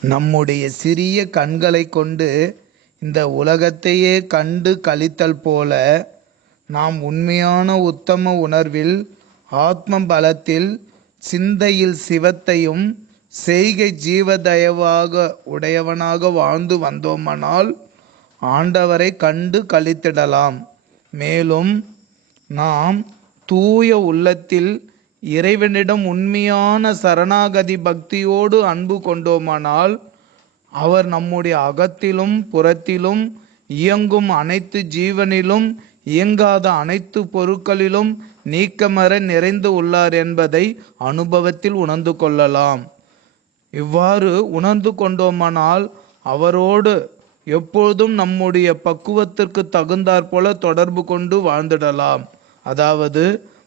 நம்முடைய சிறிய கண்களை கொண்டு இந்த உலகத்தையே கண்டு கழித்தல் போல நாம் உண்மையான உத்தம உணர்வில் ஆத்ம பலத்தில் சிந்தையில் சிவத்தையும் செய்கை ஜீவதயவாக உடையவனாக வாழ்ந்து வந்தோமானால் ஆண்டவரை கண்டு கழித்திடலாம். மேலும் நாம் தூய உள்ளத்தில் இறைவனிடம் உண்மையான சரணாகதி பக்தியோடு அன்பு கொண்டோமானால் அவர் நம்முடைய அகத்திலும் புறத்திலும் இயங்கும் அனைத்து ஜீவனிலும் இயங்காத அனைத்து பொருட்களிலும் நீக்கமர நிறைந்து உள்ளார் என்பதை அனுபவத்தில் உணர்ந்து கொள்ளலாம். இவ்வாறு உணர்ந்து கொண்டோமானால் அவரோடு எப்பொழுதும் நம்முடைய பக்குவத்திற்கு தகுந்தாற்போல தொடர்பு கொண்டு வாழ்ந்திடலாம். அதாவது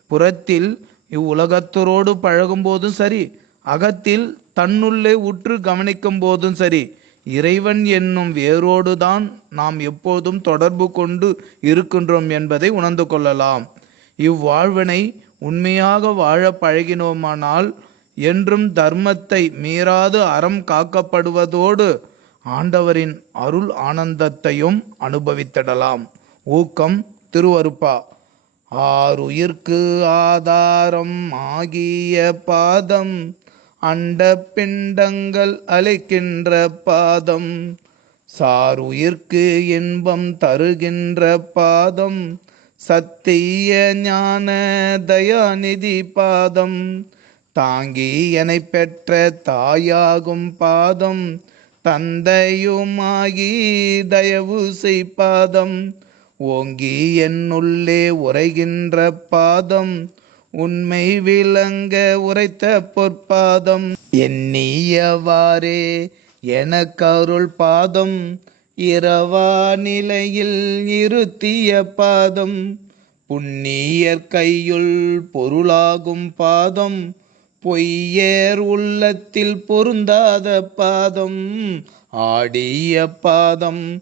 புறத்தில் இவ்வுலகத்தரோடு பழகும் போதும் சரி அகத்தில் தன்னுள்ளே உற்று கவனிக்கும் போதும் சரி இறைவன் என்னும் வேரோடு தான் நாம் எப்போதும் தொடர்பு கொண்டு இருக்கின்றோம் என்பதை உணர்ந்து கொள்ளலாம். இவ்வாழ்வினை உண்மையாக வாழ பழகினோமானால் என்றும் தர்மத்தை மீறாது அறம் காக்கப்படுவதோடு ஆண்டவரின் அருள் ஆனந்தத்தையும் அனுபவித்திடலாம். ஊக்கம் திருவருப்பா. ஆறுயிர்க்கு ஆதாரம் ஆகிய பாதம் அண்ட பிண்டங்கள் அழைக்கின்ற பாதம். சாருயிர்க்கு இன்பம் தருகின்ற பாதம். சத்திய ஞான தயாநிதி பாதம். தாங்கி எனை பெற்ற தாயாகும் பாதம். தந்தையுமாகி தயவு செய்பாதம் ஓங்கி என்னுள்ளே உரைகின்ற பாதம் உண்மை விளங்க உரைத்த பொற்பாதம். எண்ணியவாறே எனக்கருள் பாதம் இரவா நிலையில் இருத்திய பாதம். புண்ணியர் கையுள் பொருளாகும் பாதம் பொய்யேர் உள்ளத்தில் பொருந்தாத பாதம். ஆடிய பாதம்